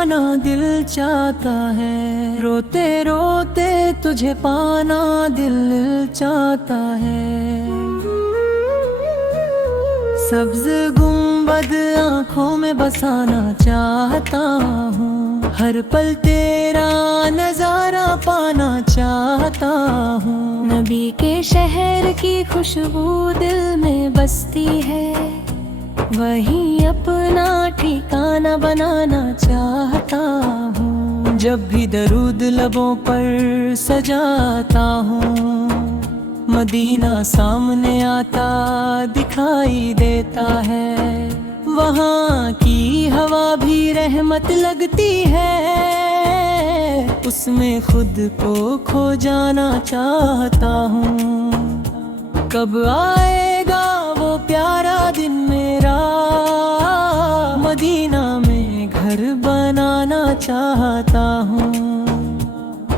जाना दिल चाहता है, रोते रोते तुझे पाना दिल चाहता है। सब्ज गुंबद आंखों में बसाना चाहता हूँ, हर पल तेरा नजारा पाना चाहता हूँ। नबी के शहर की खुशबू दिल में बसती है, वहीं अपना ठिकाना बनाना चाहता हूँ। जब भी दरूद लबों पर सजाता हूँ, मदीना सामने आता दिखाई देता है। वहाँ की हवा भी रहमत लगती है, उसमें खुद को खो जाना चाहता हूँ। कब आएगा वो प्यारा दिन मेरा, मदीना में घर बनाना चाहता हूँ।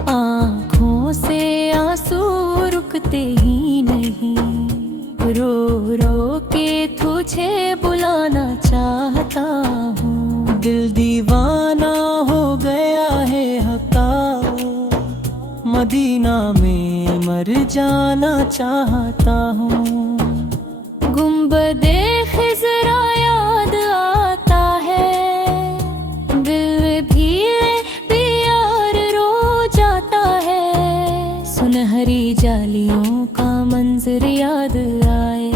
आँखों से आंसू रुकते ही नहीं, रो रो के तुझे बुलाना चाहता हूँ। दिल दीवाना हो गया है हका, मदीना में मर जाना चाहता हूँ। गुंबदे खिज़रा याद आता है, दिल भी यार रो जाता है। सुनहरी जालियों का मंजर याद आए,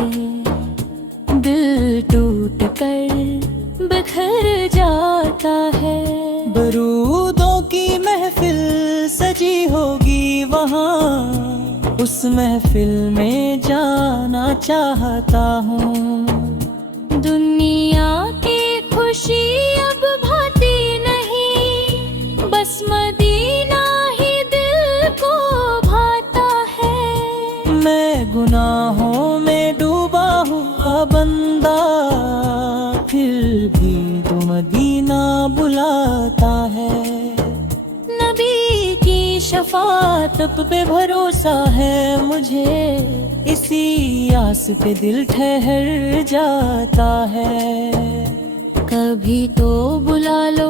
दिल टूट कर बिखर जाता है। बरूदों की महफिल सजी होगी वहाँ, उस महफिल में जाना चाहता हूँ। दुनिया की खुशी अब भाती नहीं, बस मदीना ही दिल को भाता है। मैं गुनाहों में डूबा हुआ बंदा, फिर भी तो मदीना बुलाता है। नबी की शफाअत पे भरोसा है मुझे, इसी आस पे दिल ठहर जाता है। कभी तो बुला लो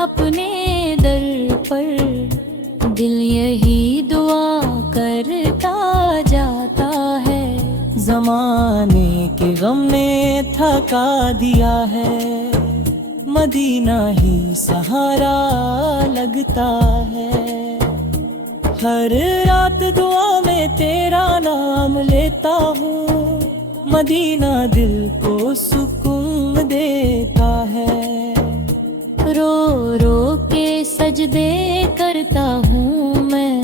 अपने दर पर, दिल यही दुआ करता जाता है। ज़माने के गम ने थका दिया है, मदीना ही सहारा लगता है। हर रात दुआ में तेरा नाम लेता हूँ, मदीना दिल को सुकून देता है। रो रो के सजदे करता हूँ मैं,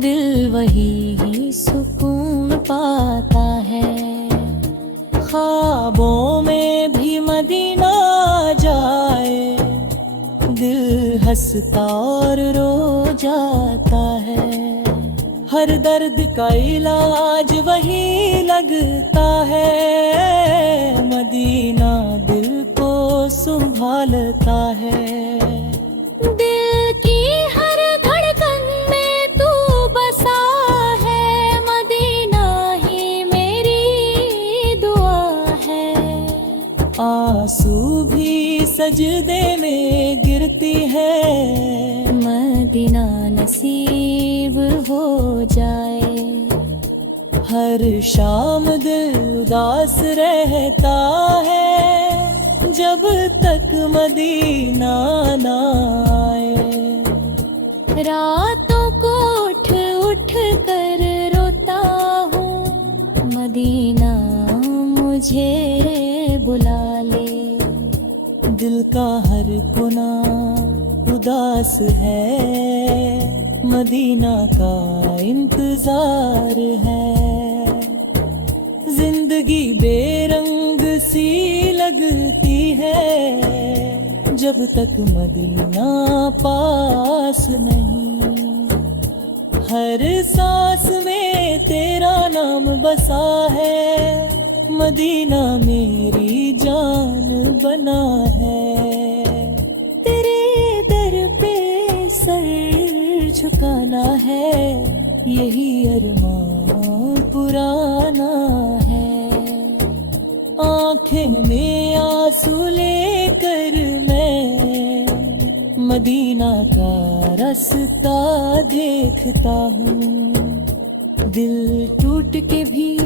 दिल वही ही सुकून पाता है। ख्वाबों में भी मदीना जाए, दिल हंसता और रो जाता है। हर दर्द का इलाज वही लगता है, मदीना दिल को संभालता है। दिल की हर धड़कन में तू बसा है, मदीना ही मेरी दुआ है। आंसू भी सजदे में गिरती है, मदीना नसीब हो जाए। हर शाम दिल उदास रहता है, जब तक मदीना ना आए। रातों को उठ उठ कर रोता हूँ, मदीना मुझे बुला ले। दिल का हर कोना उदास है, मदीना का इंतजार है। जिंदगी बेरंग सी लगती है, जब तक मदीना पास नहीं। हर सांस में तेरा नाम बसा है, मदीना मेरी जान बना है। तेरे दर पे सर झुकाना है, यही अरमान पुराना है। आँखें में आंसू लेकर मैं مدینہ کا رستہ دیکھتا ہوں، دل ٹوٹ کے بھی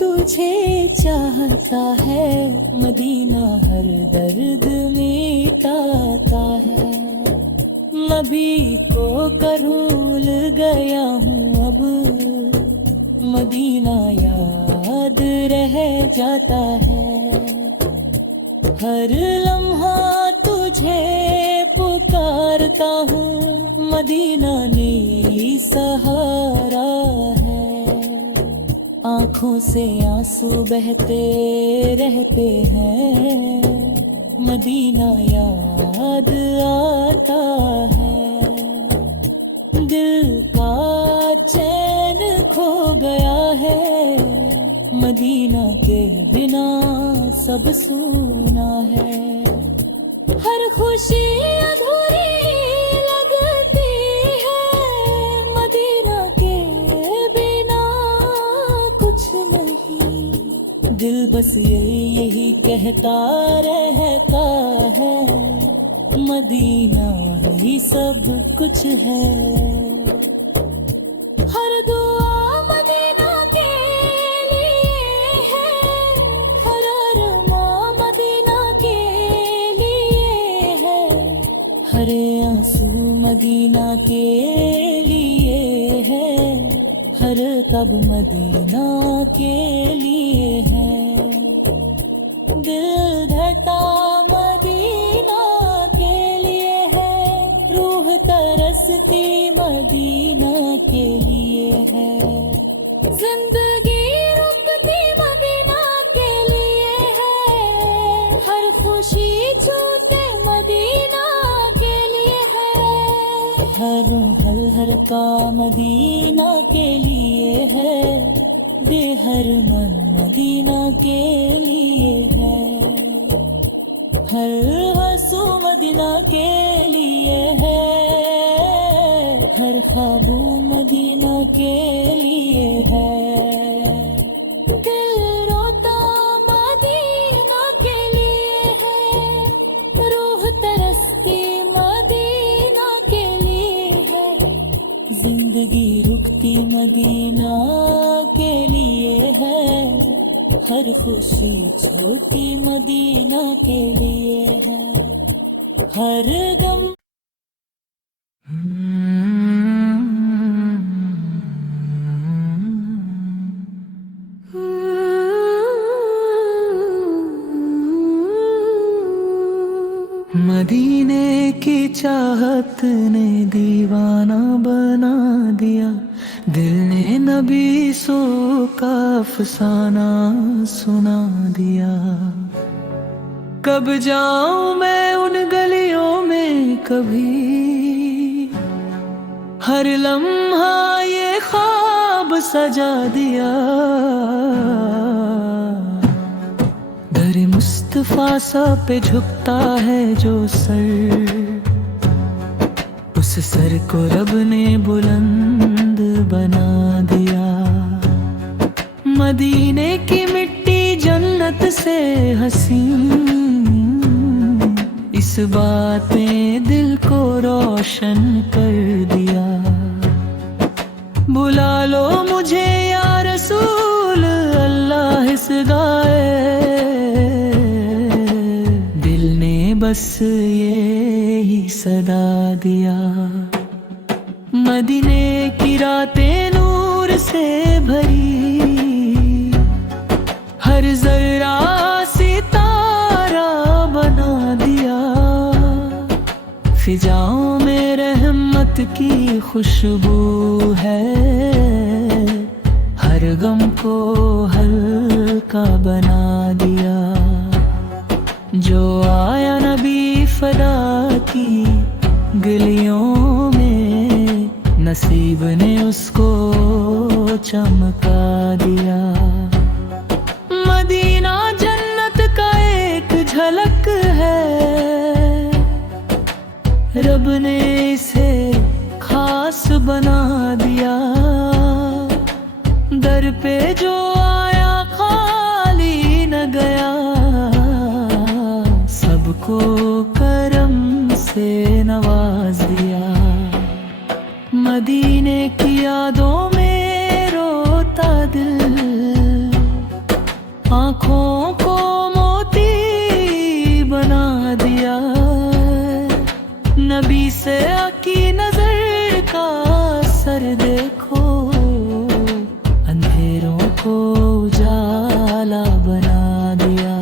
تجھے چاہتا ہے، مدینہ ہر درد مٹاتا ہے۔ نبی کو کرول گیا ہوں اب، مدینہ یاد رہ جاتا ہے، ہر لمحہ تجھے پکارتا ہوں، مدینہ میری سہارا ہے۔ آنکھوں سے آنسو بہتے رہتے ہیں، مدینہ یاد آتا ہے، دل کا چین کھو گیا ہے، مدینہ کے بنا سب سونا ہے، ہر خوشی ادھوری لگتی ہے، مدینہ کے بنا کچھ نہیں، دل بس یہی کہتا رہتا ہے، مدینہ ہی سب کچھ ہے، ہر دعا مدینہ کے لیے ہے، ہر ارمان مدینہ کے لیے ہے، ہر آنسو مدینہ کے لیے ہے، ہر تب مدینہ کے لیے ہے، دل دھڑتا مدینہ کے لیے ہے، روح ترستی مدینہ کے لیے ہے، زندگی رکتی مدینہ کے لیے ہے، ہر خوشی چھوٹے مدینہ کے لیے ہے، ہر کا مدینہ کے لیے ہے، بے ہر من مدینہ کے لیے ہے، ہر ہنسو مدینہ کے لیے ہے، ہر خواب مدینہ کے لیے ہے، دل روتا مدینہ کے لیے ہے، روح ترستی مدینہ کے لیے ہے، زندگی رکتی مدینہ کے لیے ہے، ہر خوشی چھوٹی مدینہ کے لیے ہے، ہر دم مدینے کی چاہت نے دیوانہ بنا دیا، دل نے نبی سو کا افسانہ سنا دیا، کب جاؤں میں ان گلیوں میں کبھی، ہر لمحہ یہ خواب سجا دیا، در مصطفیٰ سا پہ جھکتا ہے جو سر، اس سر کو رب نے بلند بنا دیا، مدینے کی مٹی جنت سے حسین، اس بات نے دل کو روشن کر دیا، بلا لو مجھے یا رسول اللہ اس گائے، دل نے بس یہی صدا دیا، مدینے کی راتیں نور سے بھری، ہر ذرہ ستارہ بنا دیا، فضاؤں میں رحمت کی خوشبو ہے، ہر غم کو ہلکا بنا دیا، جو آیا نبی فدا کی گلیوں میں، نصیب نے اس کو چمکا دیا، مدینہ جنت کا ایک جھلک ہے، رب نے اسے خاص بنا دیا، در پہ جو آیا خالی نہ گیا، سب کو کرم سے نوازا مدینے کی یادوں میں روتا دل، آنکھوں کو موتی بنا دیا، نبی سے کی نظر کا اثر دیکھو، اندھیروں کو اجالا بنا دیا،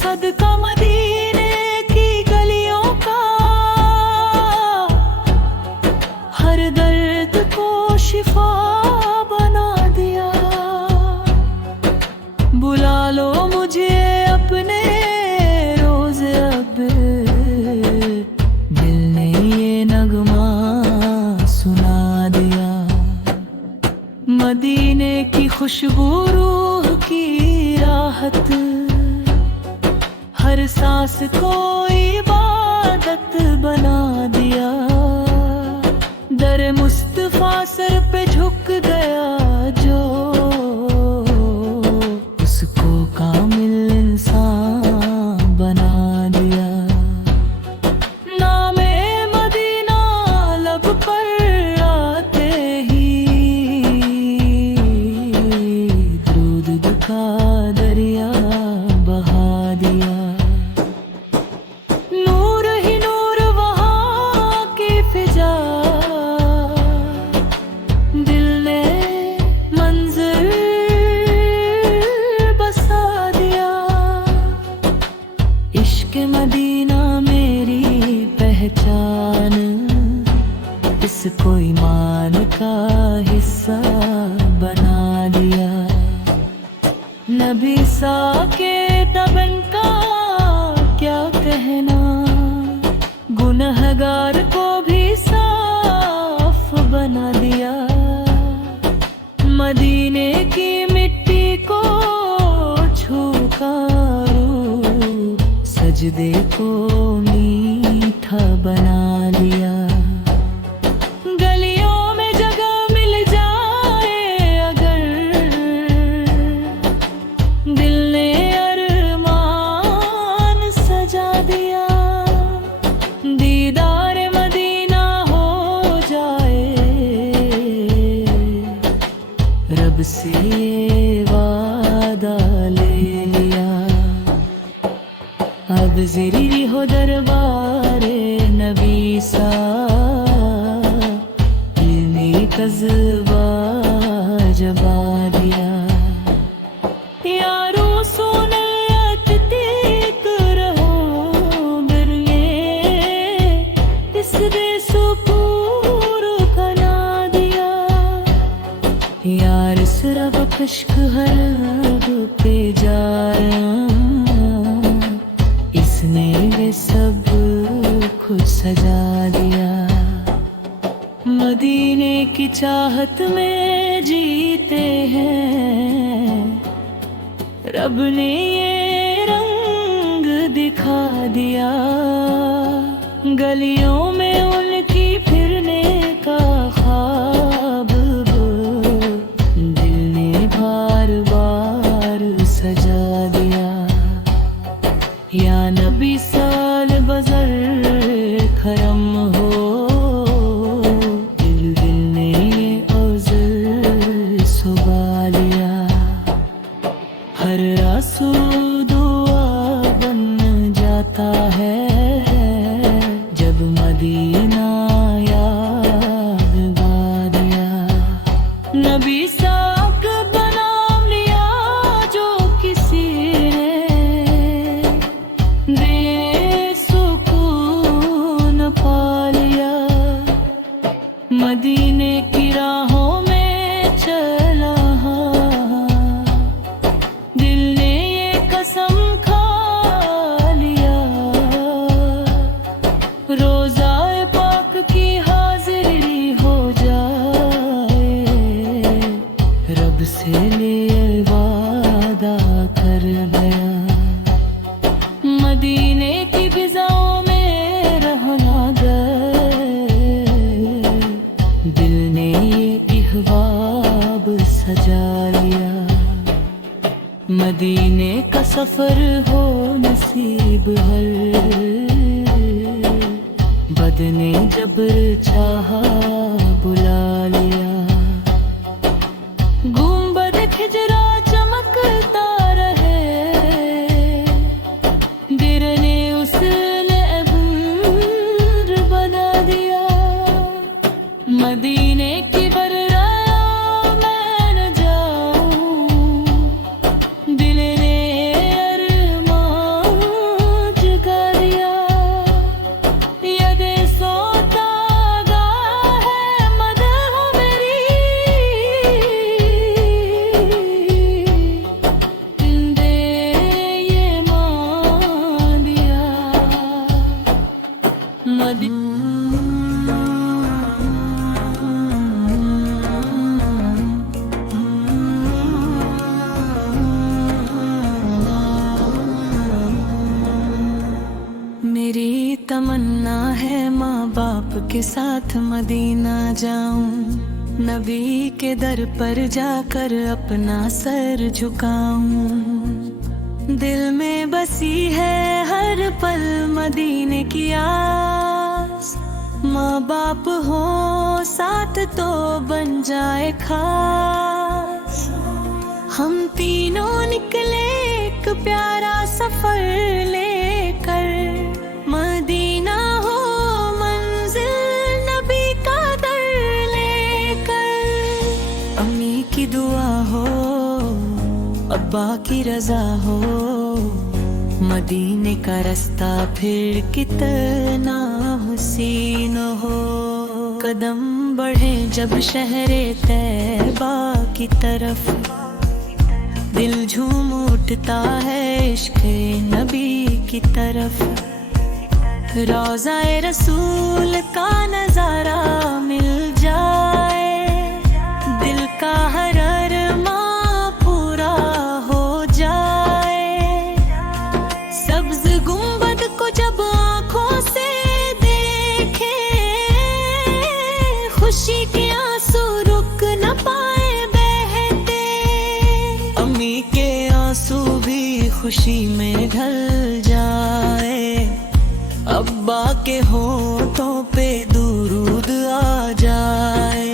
صدقہ مدینے کی گلیوں کا، ہر درد کو شفا بنا دیا، بلا لو مجھے اپنے روز اب، دل نے یہ نغمہ سنا دیا، مدینے کی خوشبو روح کی راحت، ہر سانس کو عبادت بنا دیا، در مصطفیٰ سر پہ جھک گیا جو، اس کو کامل انسان بنا دیا، نام مدینہ لب پر آتے ہی، درود کا دریا بہا دیا، نور ہی نور وہاں کی فضا، دل نے منظر بسا دیا، عشق مدینہ میری پہچان، اس کو ایمان کا حصہ بنا دیا، نبی ساکت بن کا کیا کہنا، گنہگار کو بھی صاف بنا دیا، مدینے کی مٹی کو چھو کر سجدے کو میٹھا بنا دیا، گلیوں میں جگہ مل جائے اگر، دل نے ارمان سجا دیا، دیدار مدینہ ہو جائے، رب سے وعدہ لے لیا، اب زری ہو دربار نبی سا، علمی قذبہ جبا دیا، یارو سنت تیک رہو گریے، اس دے سپور کنا دیا، یار صرف خشک حلب پہ جایا، اس نے یہ سب کچھ سجا دیا، مدینے کی چاہت میں جیتے ہیں، رب نے یہ رنگ دکھا دیا، گلیوں میں ان کی پھرنے کا خواب، دل نے بار بار سجا دیا، یا نبی سال بزر کرم ہو، دل نے یہ عذر سبا لیا، ہر آنسو دعا بن جاتا ہے، جب مدینہ یاد آ دیا، نبی ساک بنا لیا جو کسی نے، دے سکون پا لیا، مدینے کی راہوں میں چلا، دل نے یہ قسم کھا لیا، روزہ پاک کی حاضری ہو جائے، رب سے لے وعدہ کر گیا، مدینے کی فضاؤں میں رہنا گئے، دل نے یہ احباب سجا لیا، مدینے کا سفر ہو نصیب ہر، بد نے جبر چاہا मदीने की बर्रा मैं न जाऊं, दिल ने अरमान जगा दिया। यदे सोता गा है मदह मेरी, दिल दे ये मान दिया। मेरी तमन्ना है माँ बाप के साथ मदीना जाऊं, नबी के दर पर जाकर अपना सर झुकाऊं। दिल में बसी है हर पल मदीने की आस, माँ बाप हो साथ तो बन जाए खास। हम तीनों निकले एक प्यारा सफर लेकर, मदीना हो मंजिल नबी का दर लेकर। अम्मी की दुआ हो अब्बा की रजा हो, मदीने का रास्ता फिर कितना हसीन हो। कदम बढ़े जब शहरे तैयबा की तरफ, दिल झूम उठता है इश्क़ नबी की तरफ। रोज़ाए रसूल का नजारा मिल जाए, दिल का हर अरमां पूरा हो जाए। सब्ज़ गुंबद को जब आँखों से देखे, खुशी के आंसू रुक न पाए बहते। अम्मी के आंसू भी खुशी में ढल जाए, अब्बा के होठों पे दुरूद आ जाए।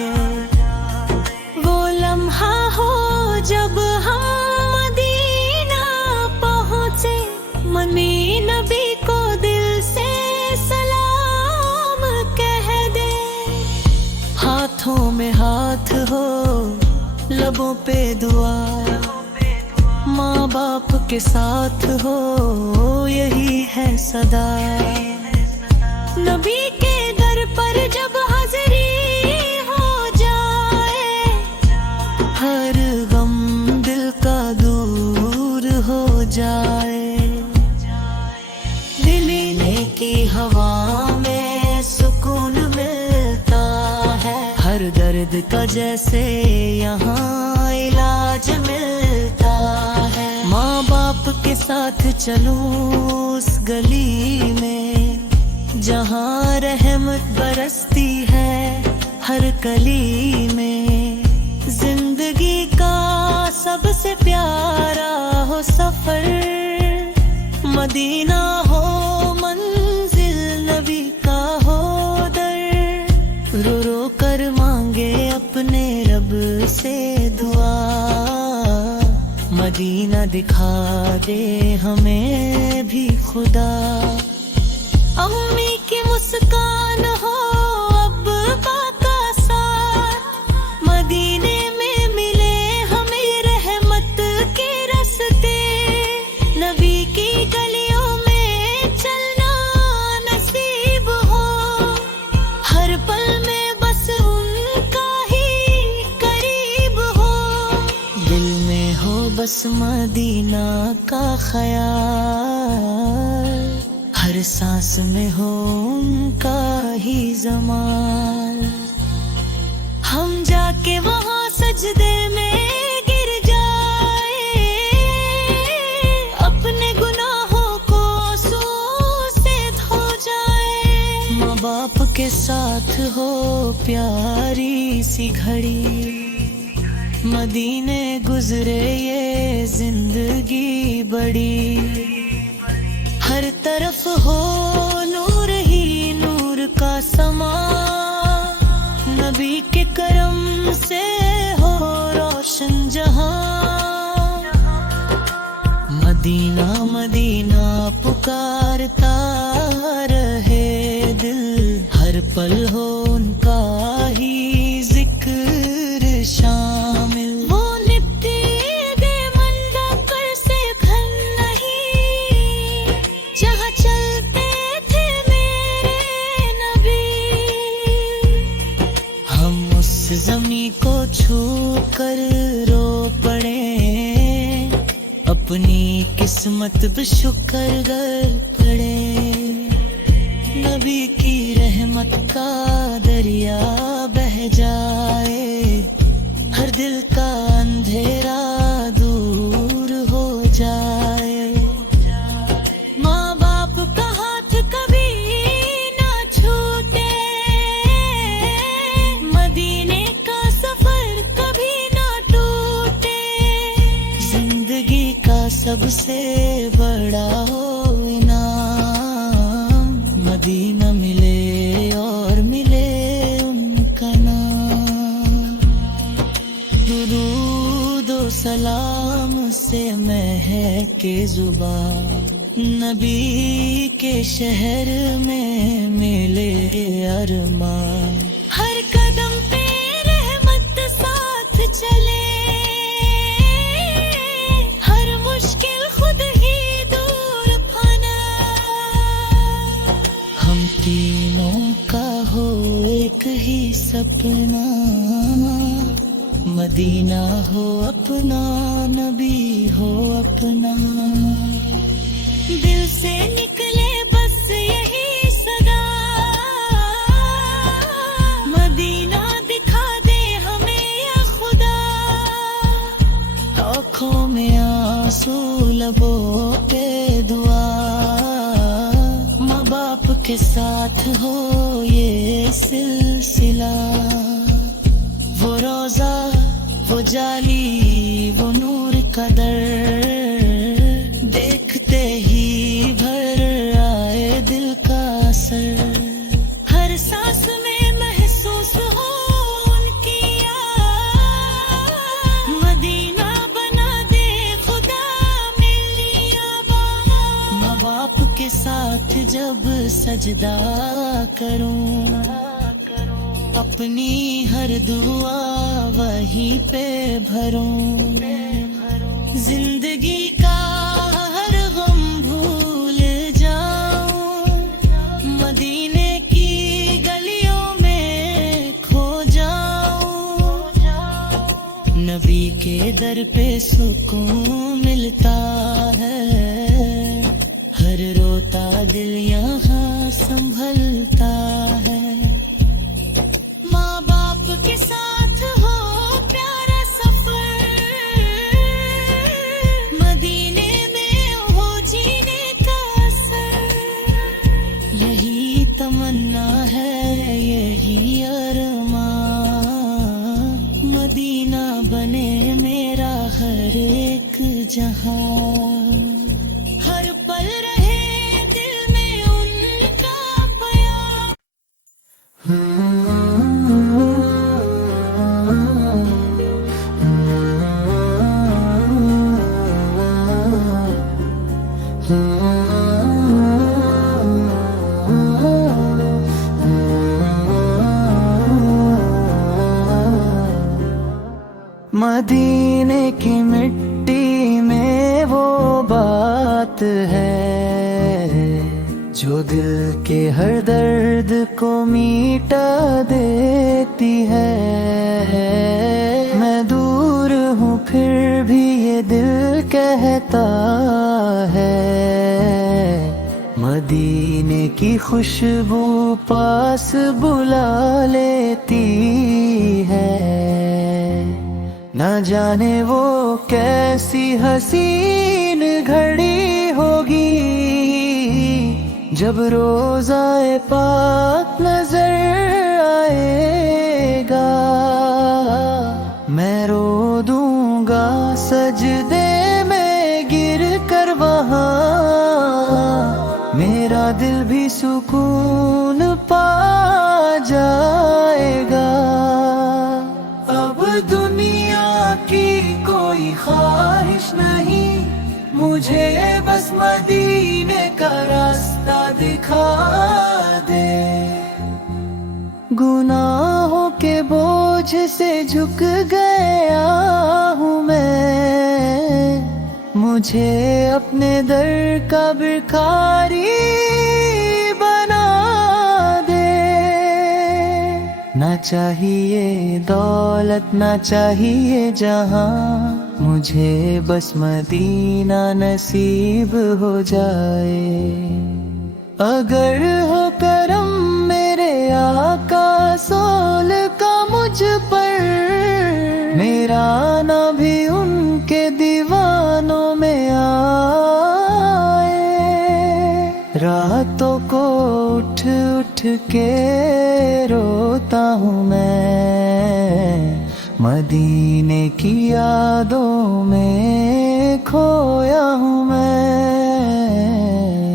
वो लम्हा हो जब हम मदीना पहुँचे, मनी नबी को दिल से सलाम कह दे। हाथों में हाथ हो लबों पे दुआ, माँ बाप के साथ हो यही है सदा। नबी के दर पर जब हाज़िरी हो जाए, हर गम दिल का दूर हो जाए। दिल की हवा में सुकून मिलता है, हर दर्द का जैसे यहाँ इलाज मिलता है। माँ बाप के साथ चलूं उस गली में, जहाँ रहमत बरसती है हर कली में। जिंदगी का सबसे प्यारा हो सफर, मदीना हो मंजिल नबी का हो दर। रो रो कर मांगे अपने रब से दुआ, मदीना दिखा दे हमें भी खुदा। अम्मी की मुस्कान हो अब्बा का साथ, मदीने में मिले हमें रहमत के रास्ते। नबी की गलियों में चलना नसीब हो, हर पल में बस उनका ही करीब हो। दिल में हो बस मदीना का ख्याल, हर सांस में हो उनका ही जमाल। हम जाके वहाँ सजदे में गिर जाए, अपने गुनाहों को आंसू से धो जाए। माँ बाप के साथ हो प्यारी सी घड़ी, मदीने गुजरे ये जिंदगी बड़ी। हर तरफ हो नूर ही नूर का समा, नबी के करम से हो रोशन जहां। मदीना मदीना पुकारता रहे दिल, हर पल हो उनका ही کر رو پڑے، اپنی قسمت پہ شکر گر پڑے، نبی کی رحمت کا دریا بہہ جائے، ہر دل کا اندھیرا دور ہو جائے۔ ماں باپ کا ہاتھ کبھی نہ چھوٹے، مدینے کا سفر کبھی نہ ٹوٹے، زندگی کا سب سے بڑا ہو انعام، مدینہ ملے اور ملے ان کا نام۔ درود و سلام سے مہکے زبان، نبی کے شہر میں ملے ارمان، ہر قدم پہ رحمت ساتھ چلے، ہر مشکل خود ہی دور پھانا، ہم تینوں کا ہو ایک ہی سپنا، مدینہ ہو اپنا، نبی ہو اپنا، دل سے نکلے بس یہی صدا، مدینہ دکھا دے ہمیں یا خدا، آنکھوں میں آنسو لبوں پہ دعا، ماں باپ کے ساتھ ہو یہ سلسلہ، وہ روزہ وہ جالی وہ نور کا در، دیکھتے ہی بھر آئے دل کا اثر، ہر سانس میں محسوس ہو ان کی یاد، مدینہ بنا دے خدا ملی آباد، ماں باپ کے ساتھ جب سجدہ کروں، اپنی ہر دعا وہیں پہ بھروں، زندگی کا ہر غم بھول جاؤں، مدینے کی گلیوں میں کھو جاؤں، نبی کے در پہ سکون ملتا ہے، ہر روتا دل یہاں سنبھلتا ہے، ماں باپ کے ساتھ ہو پیارا سفر، مدینے میں ہو جینے کا اثر، یہی تمنا ہے یہی ارمان، مدینہ بنے میرا ہر ایک جہاں، ہر پل رہے دل میں ان کا پیام۔ مدینے کی مٹی میں وہ بات ہے جو دل کے ہر درد کو میٹا دیتی ہے، میں دور ہوں پھر بھی یہ دل کہتا ہے، مدینے کی خوشبو پاس بلا لیتی ہے، نہ جانے وہ کیسی حسین گھڑی ہوگی جب روضہ پاک نظر آئے گا، میں رو دوں گا سجدے میں گر کر وہاں، میرا دل بھی سکون پا جائے گا، اب دنیا کی کوئی خواہش نہیں، مجھے بس مدینے کا راستہ دکھا دے، گناہوں کے بوجھ سے جھک گیا ہوں میں، مجھے اپنے در کا بھکاری بنا دے، ना चाहिए दौलत ना चाहिए जहां, मुझे बस मदीना नसीब हो जाए। अगर हो करम मेरे आका सोल का मुझ पर, मेरा आना भी उनके दीवानों में आए। रातों को उठ उठ के रोता हूँ मैं, मदीने की यादों में खोया हूँ मैं।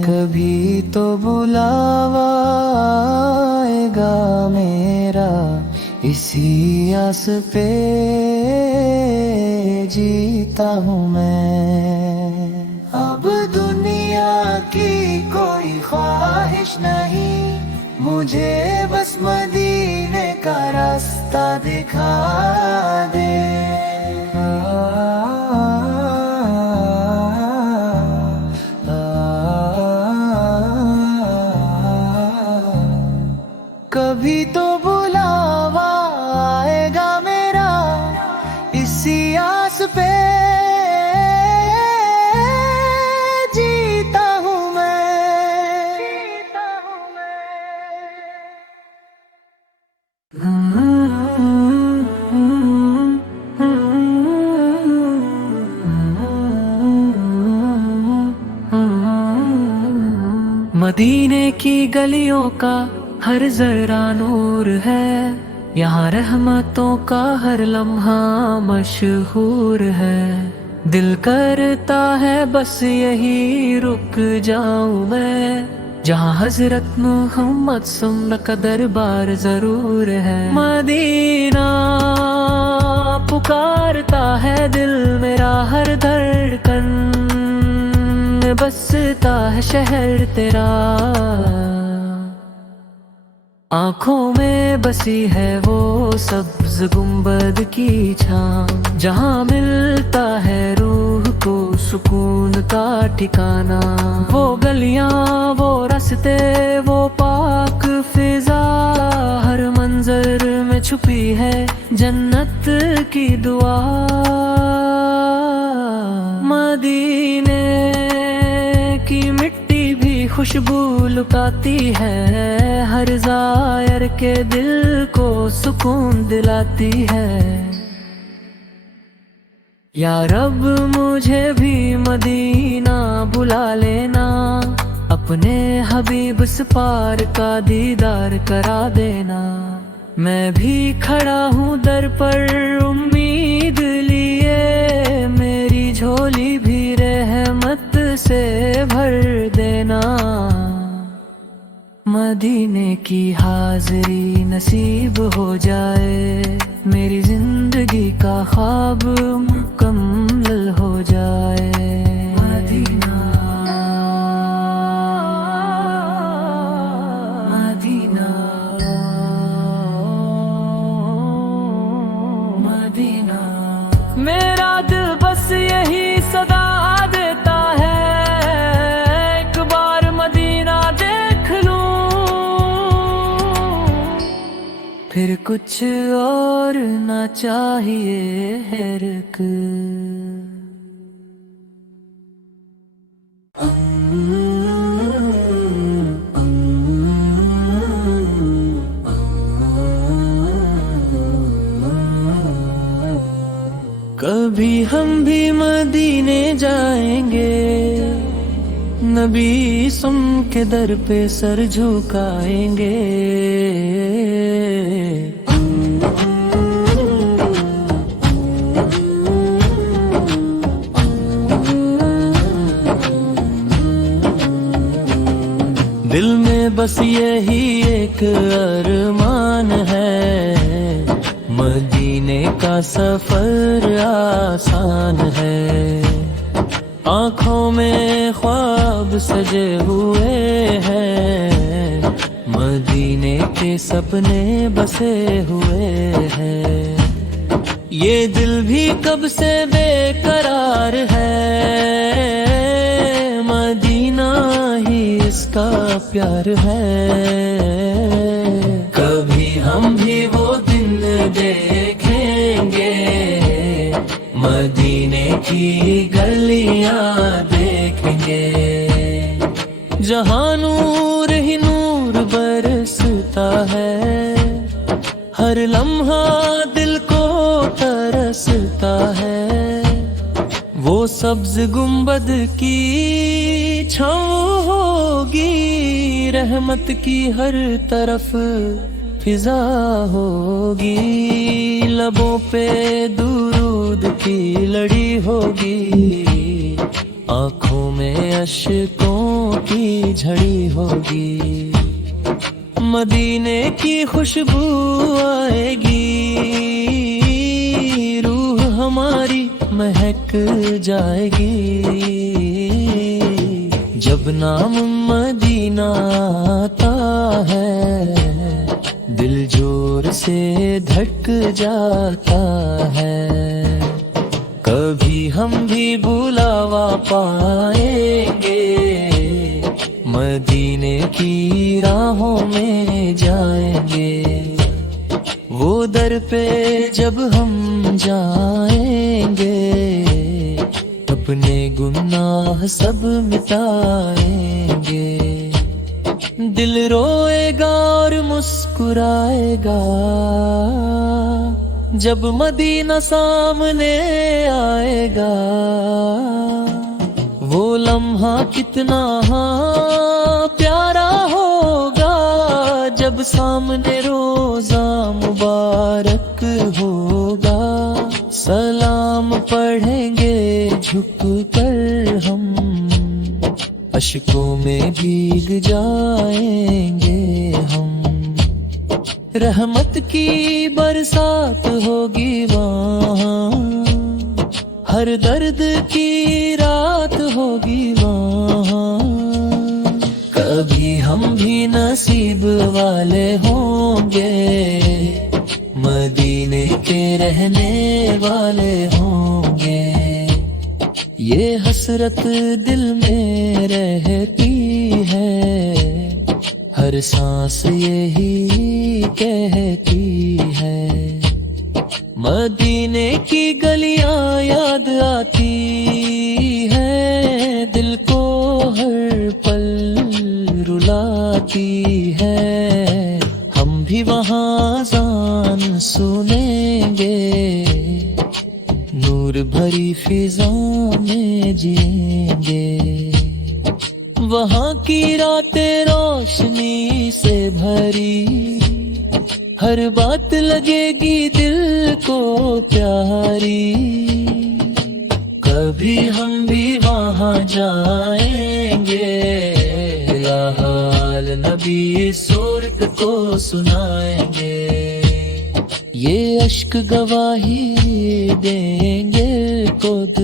कभी तो बुलावा आएगा मेरा, इसी आस पे जीता हूँ मैं। अब दुनिया की कोई ख्वाहिश नहीं, मुझे बस मदीने का रास्ता दिखा दे। कभी तो बुलावा आएगा मेरा, इसी आस पे जीता हूँ मैं। मदीने की गलियों का हर जरा नूर है, यहाँ रहमतों का हर लम्हा मशहूर है। दिल करता है बस यही रुक जाऊं मैं, जहाँ हजरत मोहम्मद सुन्न का दरबार जरूर है। मदीना पुकारता है दिल मेरा, हर धड़कन में बसता है शहर तेरा। आँखों में बसी है वो सब्ज गुंबद की छाँव, जहाँ मिलता है रूह को सुकून का ठिकाना। वो गलियाँ वो रास्ते वो पाक फिजा, हर मंजर में छुपी है जन्नत की दुआ। मदीने की मिट्टी भी खुशबू लुटाती है, हर ज़ायर के दिल को सुकून दिलाती है। या रब मुझे भी मदीना बुला लेना, अपने हबीब से पार का दीदार करा देना। मैं भी खड़ा हूँ दर पर उम्मीद लिए, मेरी झोली भी रहमत से भर देना। मदीने की हाज़री नसीब हो जाए, मेरी जिंदगी का ख्वाब मुकम्मल हो जाए। मदीना मदीना मदीना, मेरा दिल बस यही सदा देता है, एक बार मदीना देख लूं, फिर कुछ और ना चाहिए हिरक। कभी हम भी मदीने जाएंगे, नबी सुम के दर पे सर झुकाएंगे। दिल में बस यही एक अरमान है, मदीने का सफर आसान है। आँखों में ख्वाब सजे हुए हैं, मदीने के सपने बसे हुए हैं। ये दिल भी कब से बेकरार है, मदीना ही इसका प्यार है। कभी हम भी वो की गलियां देखेंगे, जहाँ नूर ही नूर बरसता है, हर लम्हा दिल को तरसता है। वो सब्ज गुंबद की छाँव होगी, रहमत की हर तरफ फिजा होगी, लबों पे दुरूद की लड़ी होगी, आँखों में अश्कों की झड़ी होगी। मदीने की खुशबू आएगी, रूह हमारी महक जाएगी, जब नाम मदीना आता है, दिल जोर से धड़क जाता है। कभी हम भी बुलावा पाएंगे, मदीने की राहों में जाएंगे, वो दर पे जब हम जाएंगे, अपने गुनाह सब मिटाएंगे। दिल रोएगा और मुस्कुराएगा, जब मदीना सामने आएगा, वो लम्हा कितना प्यारा होगा, जब सामने रोजा मुबारक होगा। सलाम पढ़ेंगे झुक कर हम, अश्कों में भीग जाएंगे हम। रहमत की बरसात होगी वहाँ, हर दर्द की रात होगी वहाँ। कभी हम भी नसीब वाले होंगे, मदीने के रहने वाले होंगे। ये हसरत दिल में रहती है, हर सांस यही कहती है। मदीने की गलियां याद आती है, दिल को हर पल रुलाती है। हम भी वहाँ अज़ान सुनेंगे, नूर भरी फिजा में जिएंगे। वहाँ की रातें रोशनी से भरी, हर बात लगेगी दिल को प्यारी। कभी हम भी वहाँ जाएंगे, हाल नबी सूरत को सुनाएंगे। ये अश्क गवाही देंगे खुद,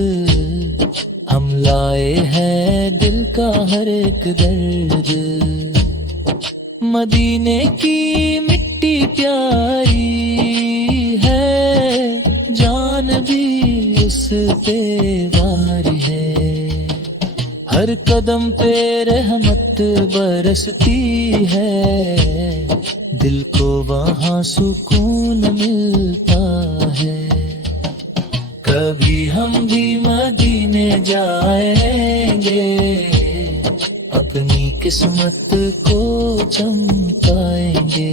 हम लाए हैं दिल का हर एक दर्द। मदीने की मिट्टी प्यारी है, जान भी उस पे वारी है। हर कदम पे रहमत बरसती है, दिल को वहाँ सुकून मिलता है। कभी हम भी मदीने जाएंगे, अपनी किस्मत को चमकाएंगे।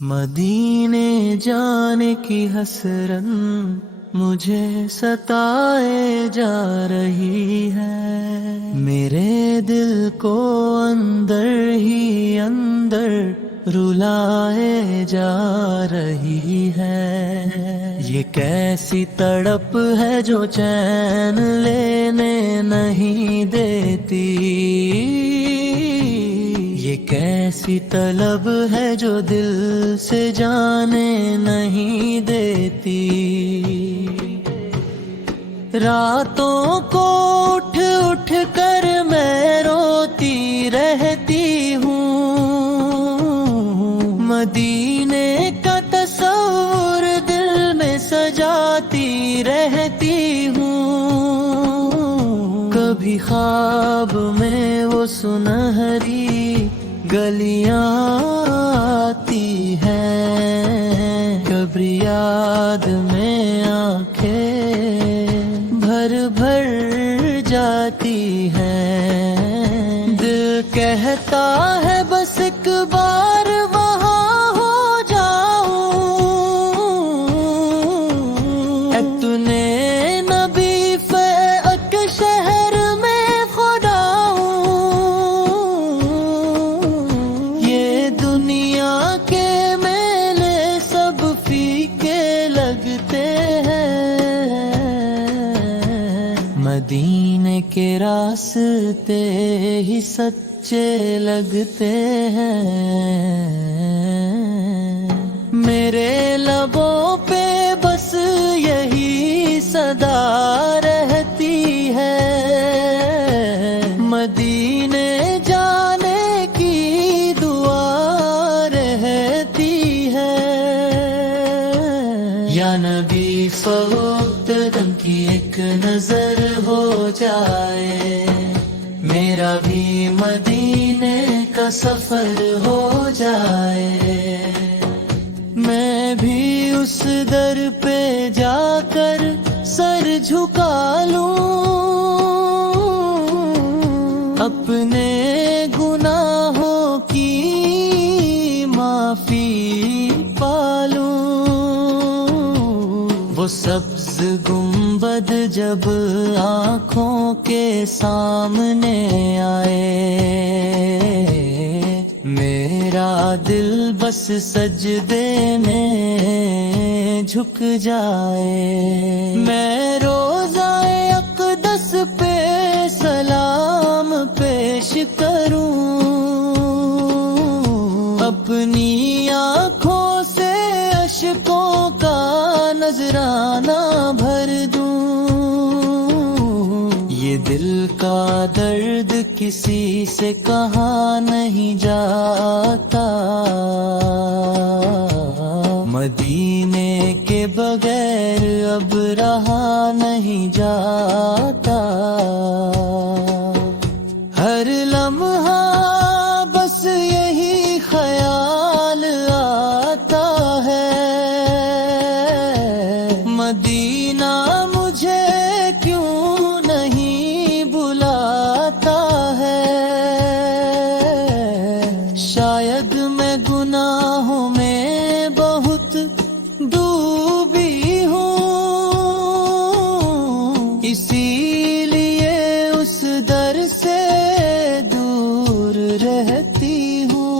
मदीने जाने की हसरत मुझे सताए जा रही है, मेरे दिल को अंदर ही अंदर रुलाए जा रही है। ये कैसी तड़प है जो चैन लेने नहीं देती, ये कैसी तलब है जो दिल से जाने नहीं देती। रातों को उठ उठ कर मैं रोती रहती हूँ, मदीने का तस्वीर दिल में सजाती रहती हूँ। कभी ख्वाब में वो सुनहरी गलियां आती हैं, याद में आंखें भर भर जाती हैं। दिल कहता है बस एक बार वहाँ हो जाऊं। ऐ तूने नबी फ़ैक शहर में खुदा हूँ। ये दुनिया के मेले सब फीके लगते हैं। मदीने के रास्ते ही सच्चे लगते हैं। मेरे लबों पे बस यही सदा रहती है। मदीने जाने की दुआ रहती है। या नबी फ़वक्तदम की एक नजर हो जाए, मेरा भी मदीने का सफर हो जाए। मैं भी उस दर पे जाकर सर झुका लूं, अपने गुनाहों की माफी पालूं। वो सब्ज गुंबद जब आँखों के सामने आए, मेरा दिल बस सजदे में झुक जाए। मैं रोज़ाए अक़दस पे सलाम पेश करूं, अपनी आँखों से अश्कों का नजराना भर दूं। ये दिल का दर्द किसी से कहा नहीं जाता, मदीने के बगैर अब रहा नहीं जाता। हर लम्हा बस यही ख्याल आता है, मदीना मुझे क्यों नहीं बुलाता है। शायद मैं गुनाहों में बहुत डूबी हूँ, इसीलिए उस दर से दूर रहती हूँ।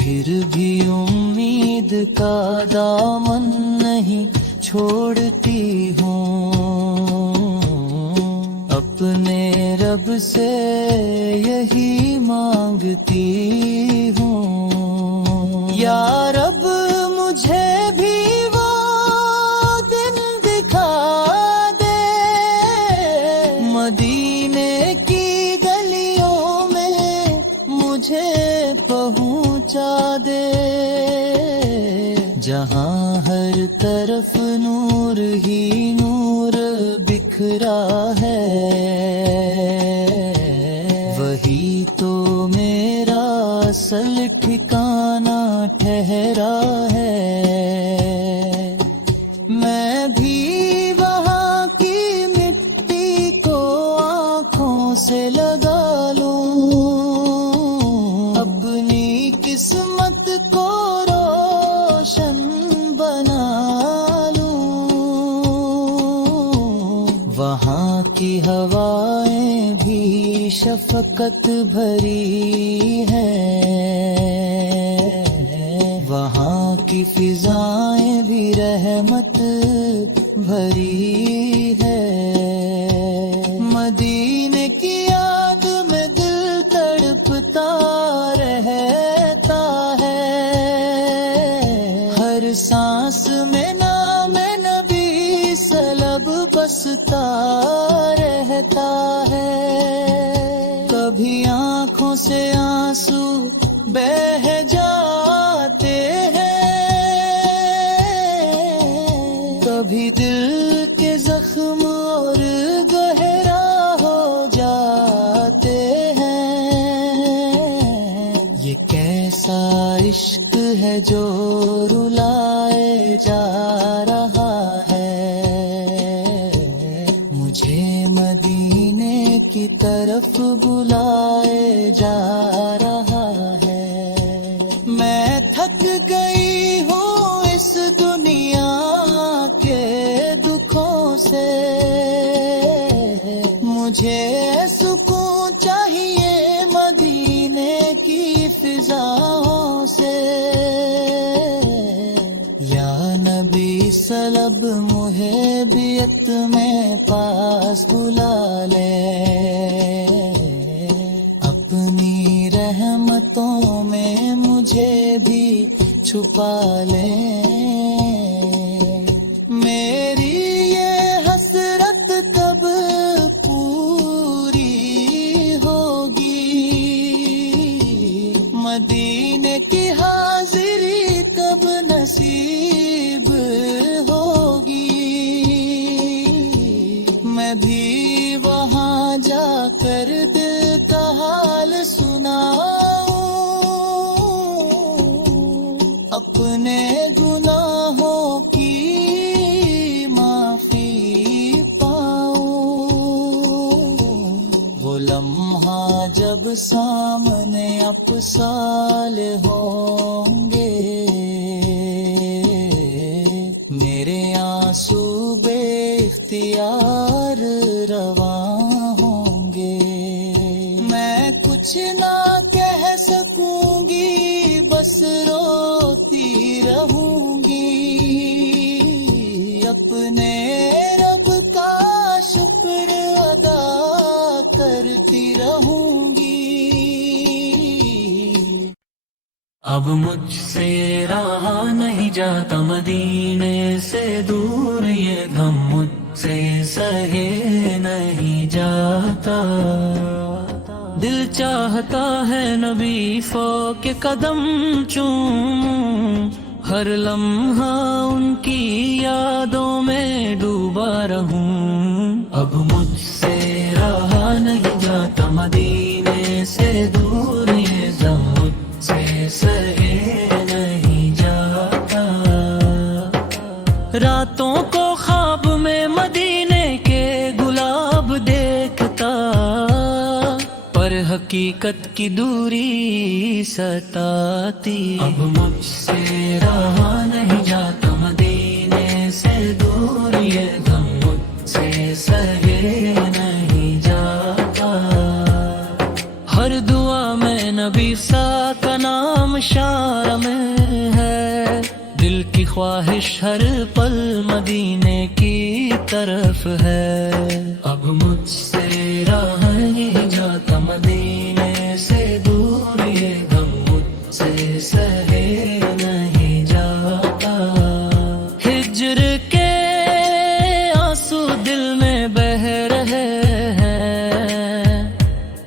फिर भी उम्मीद का दामन नहीं छोड़ती हूँ, अपने रब से यही मांगती हूँ। या रब मुझे भी वो दिन दिखा दे, मदीने की गलियों में मुझे पहुँचा दे। जहाँ हर तरफ नूर ही नूर बिखरा है, वही तो मेरा असल ठिकाना ठहरा है। मैं भी वहाँ की मिट्टी को आँखों से लगा लूं, अपनी किस्मत को रोशन बना लूं। वहाँ की हवाएं भी शफकत भरी हैं, वहाँ की फिजाएं भी रहमत भरी है। मदीने की याद में दिल तड़पता रहता है, हर सांस में नाम नबी सलब बसता रहता है। कभी आँखों से आंसू बह जाते हैं, कभी दिल के जख्म और गहरा हो जाते हैं। ये कैसा इश्क ہے جو رلائے جا رہا ہے، مجھے مدینے کی طرف بلائے جا رہا ہے۔ میں تھک گئی ہوں اس دنیا کے دکھوں سے، مجھے سکون چاہیے مدینے کی فضاؤں سے۔ یا نبی صلب محبیت میں پاس بلا لے، اپنی رحمتوں میں مجھے بھی چھپا لے۔ میری یہ حسرت کب پوری ہوگی، مدینے کی حاضری کب نصیب ہوگی، میں بھی وہاں جا کر دل کا حال سناؤں، اپنے گناہوں کی معافی پاؤں۔ وہ لمحہ جب سامنے افسال ہوں گے، میرے آنسو بے اختیار رواں ہوں گے، میں کچھ نہ کہہ سکوں گی، بس روتی رہوں گی، اپنے رب کا شکر ادا کرتی رہوں گی۔ اب مجھ سے رہا نہیں جاتا مدینے سے دور، یہ غم مجھ سے سہے نہیں جاتا، دل چاہتا ہے نبی فو کے قدم چوموں، ہر لمحہ ان کی یادوں میں ڈوبا رہوں۔ اب مجھ سے رہا نہیں جاتا مدینے سے دور، یہ غم مجھ سے سہے نہیں جاتا، راتوں کو خواب میں مدینے کے گلاب دیکھتا، پر حقیقت کی دوری ستاتی۔ اب مجھ سے رہا نہیں جاتا مدینے سے دور، یہ غم مجھ سے سہے نہیں جاتا، ہر دعا میں نبی سا کا نام شار میں ہے، دل کی خواہش ہر پل مدینے کی طرف ہے۔ اب مجھ سے رہا نہیں جاتا مدینے سے دور، یہ غم مجھ سے سہے نہیں جاتا، ہجر کے آنسو دل میں بہ رہے ہیں،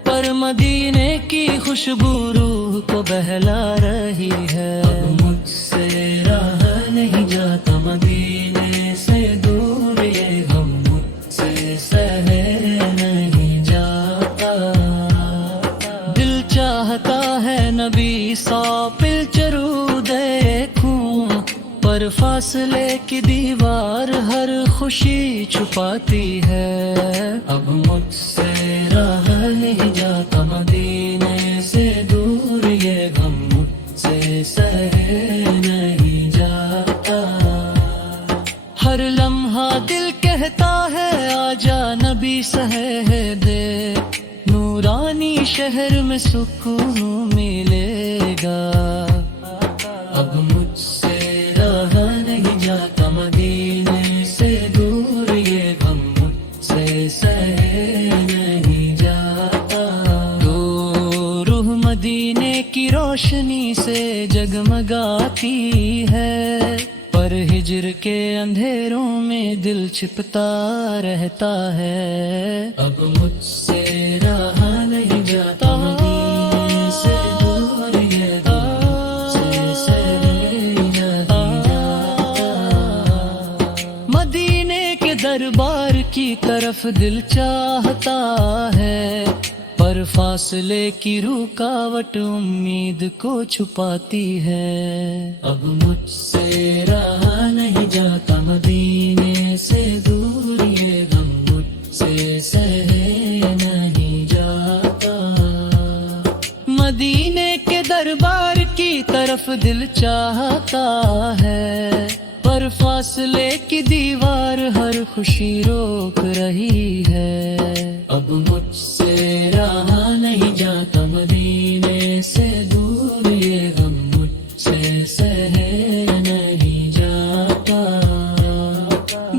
پر مدینے کی خوشبو روح کو بہلا رہی ہے۔ اب مجھ سے رہا نہیں جاتا مدینے سے دور، یہ غم مجھ سے سہے نہیں جاتا، دل چاہتا ہے نبی سو پلچرو دیکھوں، پر فاصلے کی دیوار ہر خوشی چھپاتی ہے۔ اب مجھ سے رہا نہیں جاتا مدینے سے دور، یہ غم مجھ سے سہے نہیں جاتا، ہر لمحہ دل کہتا ہے آجا نبی سہے دے، نورانی شہر میں سکون ملے گا۔ اب مجھ سے رہا نہیں جاتا مدینے سے دور، یہ غم مجھ سے سہے نہیں جاتا، تو روح مدینے کی روشنی سے جگمگاتی ہے، پر ہجر کے اندھیروں میں دل چھپتا رہتا ہے۔ اب مجھ سے رہا نہیں جاتا مدینے سے دور، یہ غم سے سہے نہیں جاتا، مدینے کے دربار کی طرف دل چاہتا ہے، پر پر فاصلے کی رکاوٹ امید کو چھپاتی ہے۔ اب مجھ سے رہا نہیں جاتا مدینے سے دور، یہ غم مجھ سے سہے نہیں جاتا۔ مدینے کے دربار کی طرف دل چاہتا ہے، پر فاصلے کی دیوار ہر خوشی روک رہی ہے۔ اب مجھ سے رہا نہیں جاتا مدینے سے دور، یہ غم مجھ سے سہے نہیں جاتا۔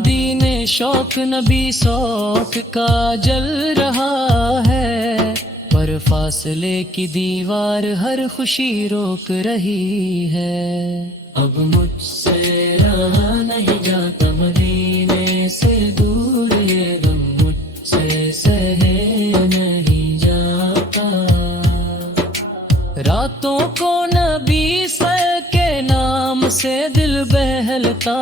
دین شوق نبی شوق کا جل رہا ہے، پر فاصلے کی دیوار ہر خوشی روک رہی ہے۔ اب مجھ سے رہا نہیں جاتا مدینے سے دور، یہ غم مجھ سے سہے نہیں جاتا۔ راتوں کو نبی سر کے نام سے دل بہلتا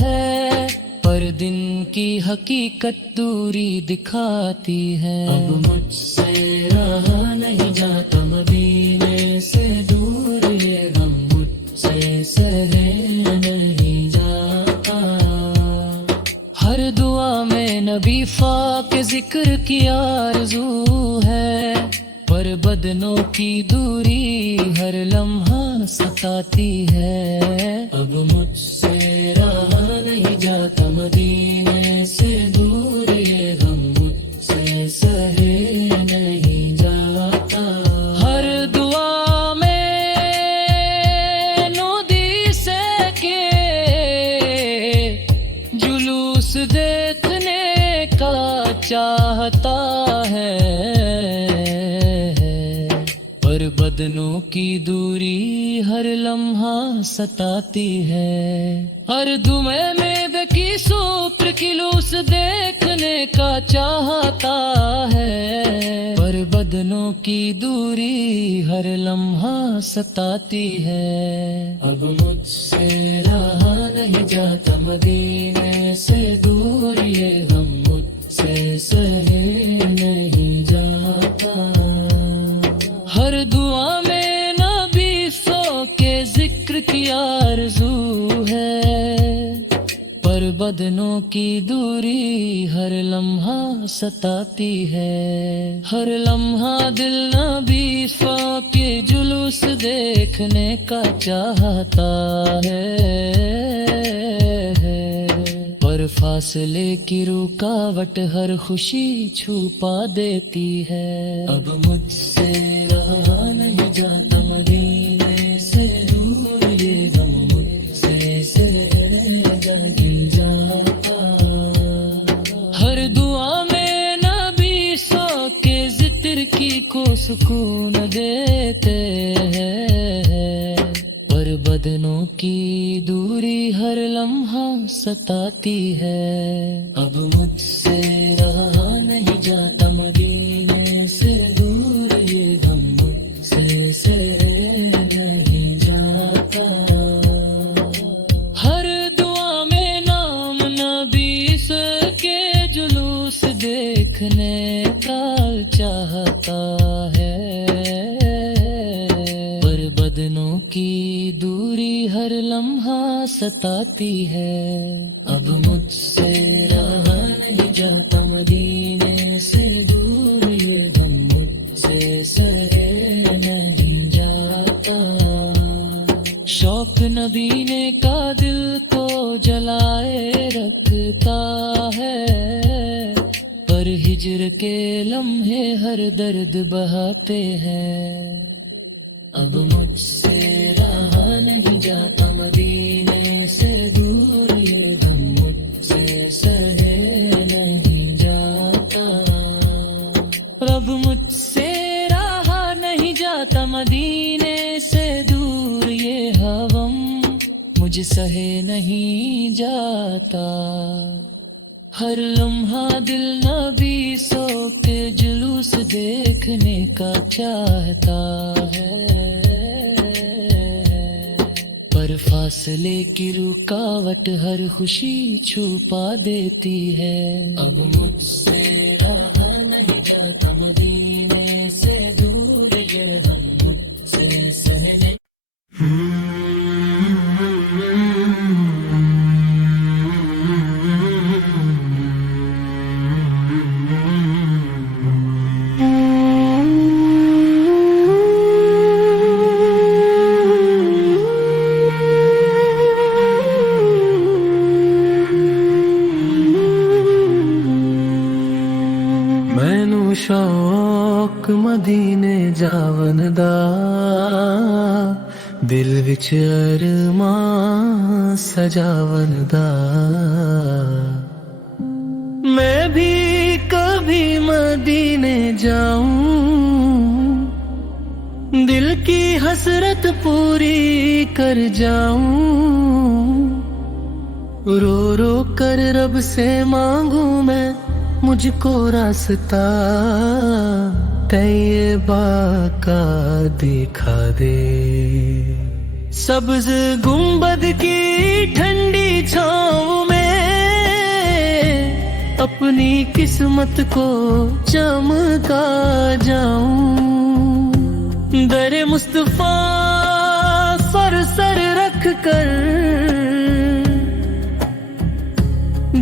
ہے، پر دن کی حقیقت دوری دکھاتی ہے۔ اب مجھ سے رہا نہیں جاتا مدینے سے دور، یہ غم مجھ سے سہے نہیں جاتا۔ ہر دعا میں نبی پاک ذکر کی آرزو ہے، پر بدنوں کی دوری ہر لمحہ ستاتی ہے۔ اب مجھ سے رہا نہیں جاتا مدینے سے دور، یہ غم مجھ سے سہے نہیں جاتا۔ ہر دعا میں نودی سے کے جلوس دیکھنے کا چاہتا ہے، پر بدنوں کی دوری ہر لمحہ ستاتی ہے۔ ہر دمے میں بکی سوپر کلوس دیکھنے کا چاہتا ہے، پر بدنوں کی دوری ہر لمحہ ستاتی ہے۔ اب مجھ سے رہا نہیں جاتا مدینے سے دور، یہ غم مجھ سے سہے نہیں جاتا۔ ہر دعا میں نبی سو کے ذکر کی آرزو ہے، پر بدنوں کی دوری ہر لمحہ ستاتی ہے۔ ہر لمحہ دل نبی سو کے جلوس دیکھنے کا چاہتا ہے، پر فاصلے کی رکاوٹ ہر خوشی چھپا دیتی ہے۔ اب مجھ سے رہا نہیں جاتا مدینے سے دور، یہ غم مجھ سے سہے نہیں جاتا۔ ہر دعا میں نبی سو کے ذکر کی کو سکون دیتے ہیں، پر بدنوں کی دوری ہر لمحہ ستاتی ہے۔ اب مجھ سے رہا نہیں جاتا مدینے سے دور، یہ غم مجھ سے سہے نہیں جاتا۔ ہر دعا میں نام نبی سے کے جلوس دیکھنے کا چاہتا ہے، پر بدنوں کی دوری ہر لمحہ ستاتی ہے۔ اب مجھ سے رہا نہیں جاتا مدینے سے دور، یہ غم مجھ سے سہے نہیں جاتا۔ شوق نبی نے کا دل کو جلائے رکھتا ہے، پر ہجر کے لمحے ہر درد بہاتے ہیں۔ اب مجھ سے رہا نہیں جاتا مدینے سے دور، یہ غم مجھ سے سہے نہیں جاتا۔ رب مجھ سے رہا نہیں جاتا مدینے سے دور، یہ غم مجھ سہے نہیں جاتا۔ ہر لمحہ دل نبی سو کے جلوس دیکھنے کا چاہتا ہے، پر فاصلے کی رکاوٹ ہر خوشی چھپا دیتی ہے۔ اب مجھ سے رہا نہیں جاتا مدینے शौक मदीने जावन दा दिल विच अरमां सजावन दा मैं भी कभी मदीने जाऊं दिल की हसरत पूरी कर जाऊं रो रो कर रब से मांगू मैं मुझको रास्ता तैयबा का दिखा दे सब्ज गुंबद की ठंडी छाँव में अपनी किस्मत को चमका जाऊं दर मुस्तफा सर सर रख कर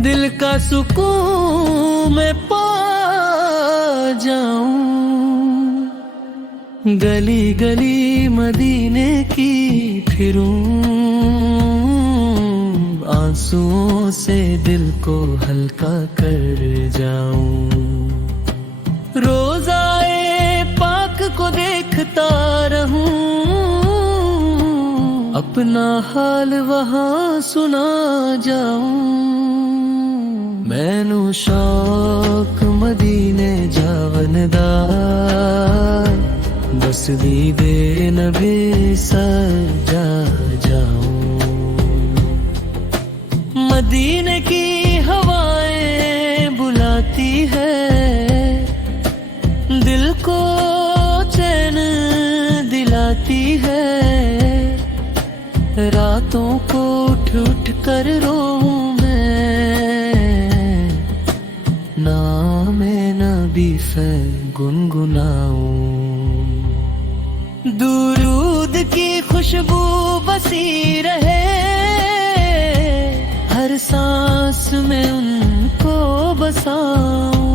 दिल का सुकून मैं पा जाऊं गली गली मदीने की फिरूं आंसुओं से दिल को हल्का कर जाऊं रोज़ाए पाक को देखता रहूं अपना हाल वहाँ सुना जाऊं मैनू शौक मदीने जावन दा बस दीदे नबी सजा जाऊं मदीने की हवाएं बुलाती है दिल को चैन दिलाती है रातों को उठ उठ कर रोऊं मैं नामे नबी से गुनगुनाऊं दुरूद की खुशबू बसी रहे हर सांस में उनको बसाऊं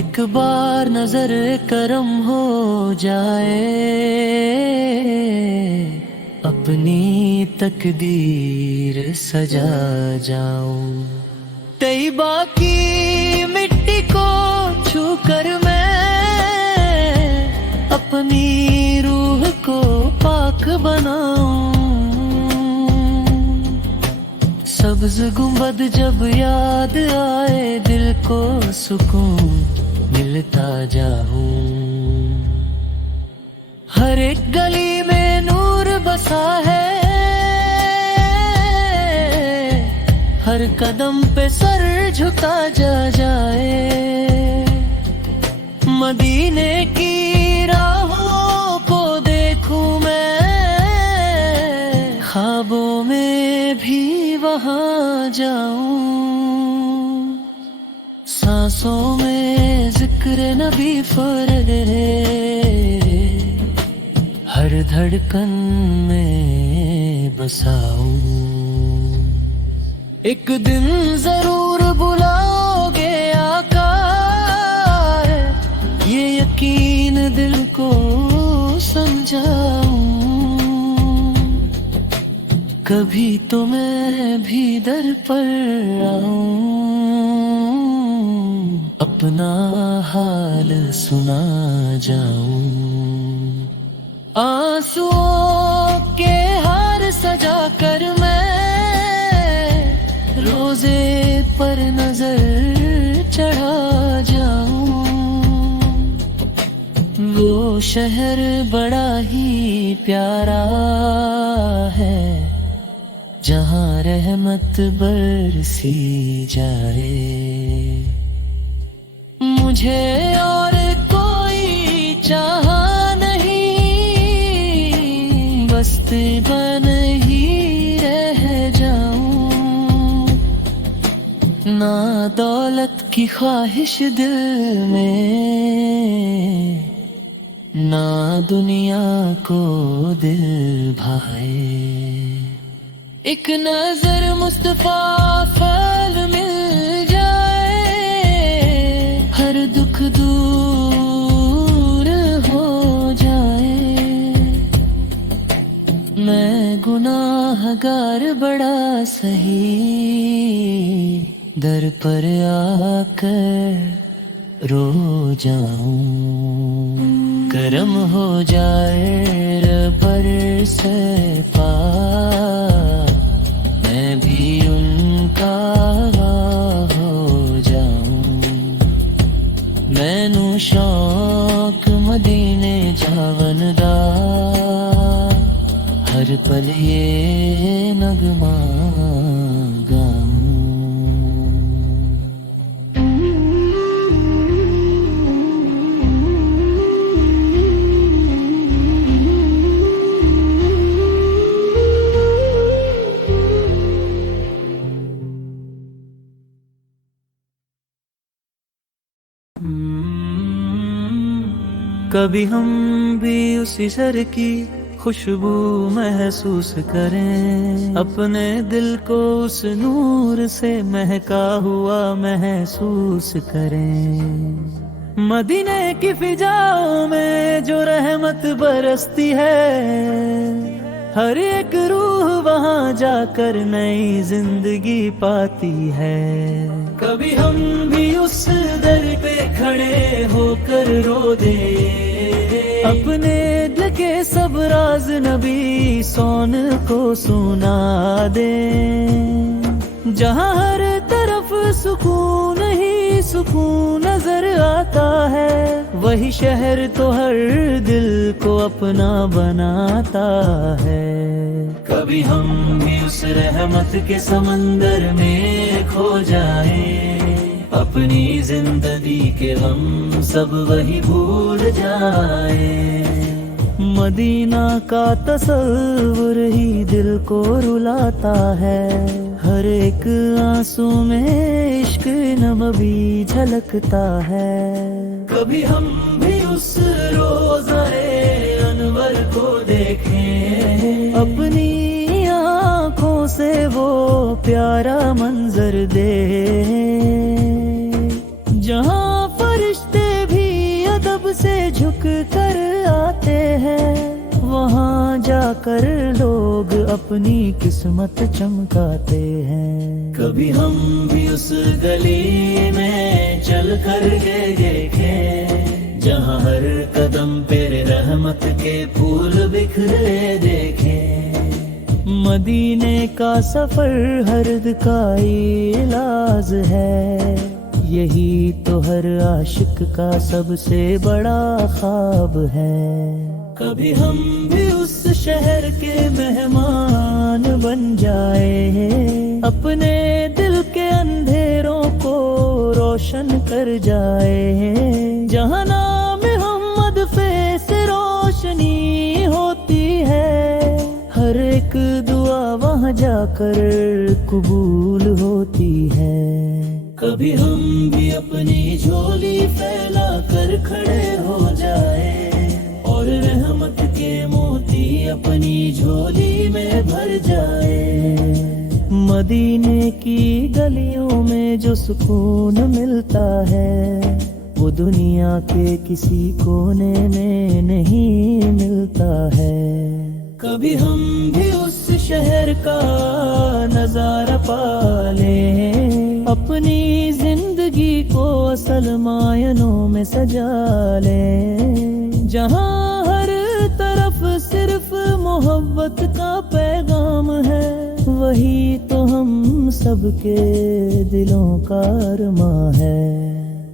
एक बार नजर करम हो जाए अपनी तकदीर सजा जाऊं तैयबा की मिट्टी को छू कर मैं अपनी रूह को पाक बनाऊं सब्ज गुंबद जब याद आए दिल को सुकून मिलता जाऊं हर एक गली में नूर बसा है हर कदम पे सर झुका जाए मदीने की राहों को देखूं मैं ख्वाबों में भी वहाँ जाऊं सांसों में जिक्र नबी फुरे हर धड़कन में बसाऊं एक दिन जरूर बुलाओगे आका ये यकीन दिल को समझाऊं कभी तो मैं भी दर पर आऊं अपना हाल सुना जाऊं आंसुओं के हार सजा कर मैं रोजे पर नजर चढ़ा जाऊं वो शहर बड़ा ही प्यारा है जहाँ रहमत बरसी जाए मुझे और कोई चाह नहीं बस्ती बन ही रह जाऊं ना दौलत की ख्वाहिश दिल में ना दुनिया को दिल भाए एक नजर मुस्तफा फल मिल जाए हर दुख दूर हो जाए मैं गुनाहगार बड़ा सही दर पर आकर رو جاؤں. کرم ہو جائے ربر سے پاک، میں بھی ان کا ہو جاؤں. مینوں شوق مدینے جاون دا، ہر پل یہ نغمہ گاؤں. کبھی ہم بھی اسی سر کی خوشبو محسوس کریں، اپنے دل کو اس نور سے مہکا ہوا محسوس کریں. مدینے کی فضاؤں میں جو رحمت برستی ہے، ہر ایک روح وہاں جا کر نئی زندگی پاتی ہے. کبھی ہم بھی اس در پہ کھڑے ہو کر رو دیں، اپنے دل کے سب راز نبی سون کو سنا دیں. جہاں ہر طرف سکون ہی سکون نظر آتا ہے، وہی شہر تو ہر دل کو اپنا بناتا ہے. کبھی ہم بھی اس رحمت کے سمندر میں کھو جائیں، اپنی زندگی کے غم سب وہی بھول جائیں. مدینہ کا تصور ہی دل کو رلاتا ہے، ہر ایک آنسو میں عشق نبوی جھلکتا ہے. کبھی ہم بھی اس روضۂ انور کو دیکھیں، اپنی آنکھوں سے وہ پیارا منظر دیکھیں، جہاں فرشتے بھی ادب سے جھک کر آتے ہیں. وہاں جا کر لوگ اپنی قسمت چمکاتے ہیں. کبھی ہم بھی اس گلی میں چل کر کے دیکھیں، جہاں ہر قدم پہ رحمت کے پھول بکھرے دیکھیں. مدینے کا سفر ہرد کا علاج ہے، یہی تو ہر عاشق کا سب سے بڑا خواب ہے. کبھی ہم بھی اس شہر کے مہمان بن جائے، اپنے دل کے اندھیروں کو روشن کر جائے. جہاں نام محمد سے روشنی ہوتی ہے، ہر ایک دعا وہاں جا کر قبول ہوتی ہے. کبھی ہم بھی اپنی جھولی پھیلا کر کھڑے ہو جائے، اور رحمت کے موتی اپنی جھولی میں بھر جائے. مدینے کی گلیوں میں جو سکون ملتا ہے، وہ دنیا کے کسی کونے میں نہیں ملتا ہے. کبھی ہم بھی اس شہر کا نظارہ پا لیں، اپنی زندگی کو اصل معنوں میں سجا لیں. جہاں ہر طرف صرف محبت کا پیغام ہے، وہی تو ہم سب کے دلوں کا ارماں ہے.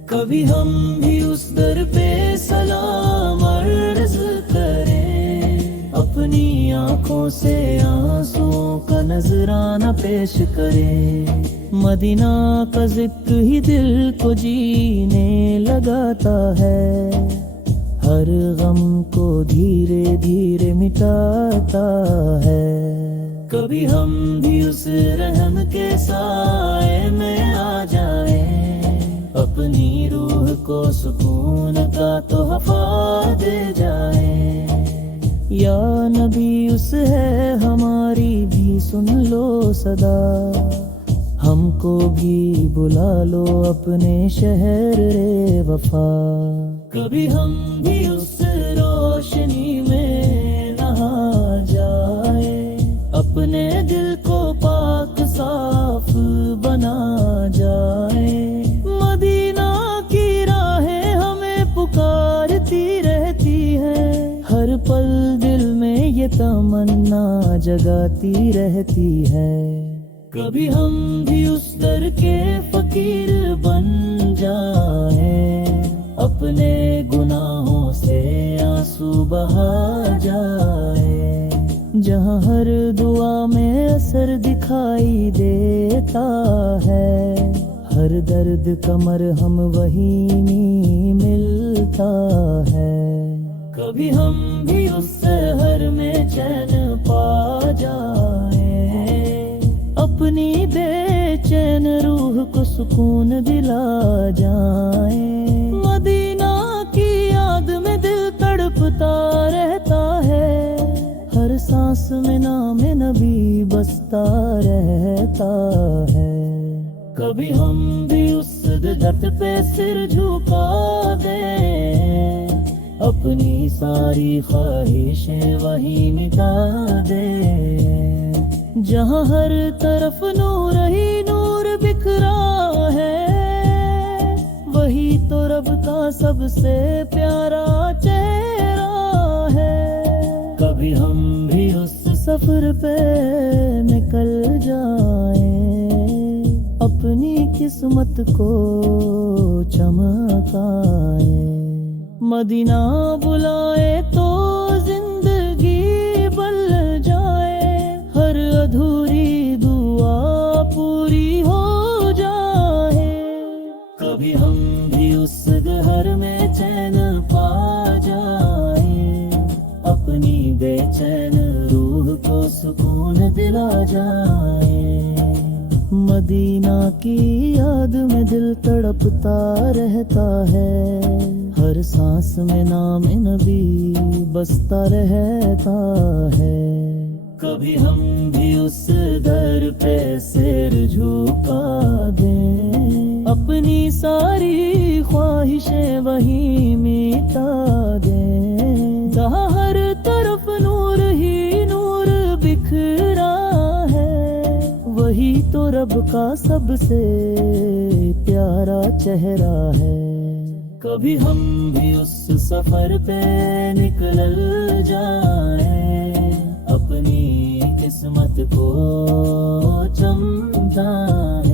کبھی ہم بھی اس در پہ سلام عرض کریں، اپنی آنکھوں سے آنسوں کا نذرانہ پیش کریں. مدینہ کا ذکر ہی دل کو جینے لگاتا ہے، ہر غم کو دھیرے دھیرے مٹاتا ہے. کبھی ہم بھی اس رحم کے سائے میں آ جائیں، اپنی روح کو سکون کا تحفہ دے جائیں. یا نبی اس ہے ہماری بھی سن لو صدا، ہم کو بھی بلا لو اپنے شہر وفا. کبھی ہم بھی اس روشنی میں نہا جائے، اپنے دل کو پاک صاف بنا جائے. مدینہ کی راہ ये तमन्ना जगाती रहती है। कभी हम भी उस दर के फकीर बन जाएं, अपने गुनाहों से आंसू बहा जाए, जहाँ हर दुआ में असर दिखाई देता है, हर दर्द कमर हम वहीं मिलता है। कभी हम भी उस सहर में चैन पा जाए, अपनी बेचैन रूह को सुकून दिला जाए। मदीना की याद में दिल तड़पता रहता है, हर सांस में नाम नबी बसता रहता है। कभी हम भी उस दर्द पे सिर झुका दें, अपनी सारी ख्वाहिशें वही मिटा दें, जहाँ हर तरफ नूर ही नूर बिखरा है, वही तो रब का सबसे प्यारा चेहरा है। कभी हम भी उस सफर पे निकल जाएं, अपनी किस्मत को चमकाएं। मदीना बुलाए तो जिंदगी बन जाए, हर अधूरी दुआ पूरी हो जाए। कभी हम भी उस घर में चैन पा जाए, अपनी बेचैन रूह को सुकून दिला जाए। मदीना की याद में दिल तड़पता रहता है, हर सांस में नाम नबी बसता रहता है। कभी हम भी उस दर पे सिर झुका दें, अपनी सारी ख्वाहिशें वहीं मिटा दें, जहाँ हर तरफ नूर ही नूर बिखरा है, वही तो रब का सबसे प्यारा चेहरा है। कभी हम भी उस सफर पे निकल जाएं, अपनी किस्मत को चमकाएं।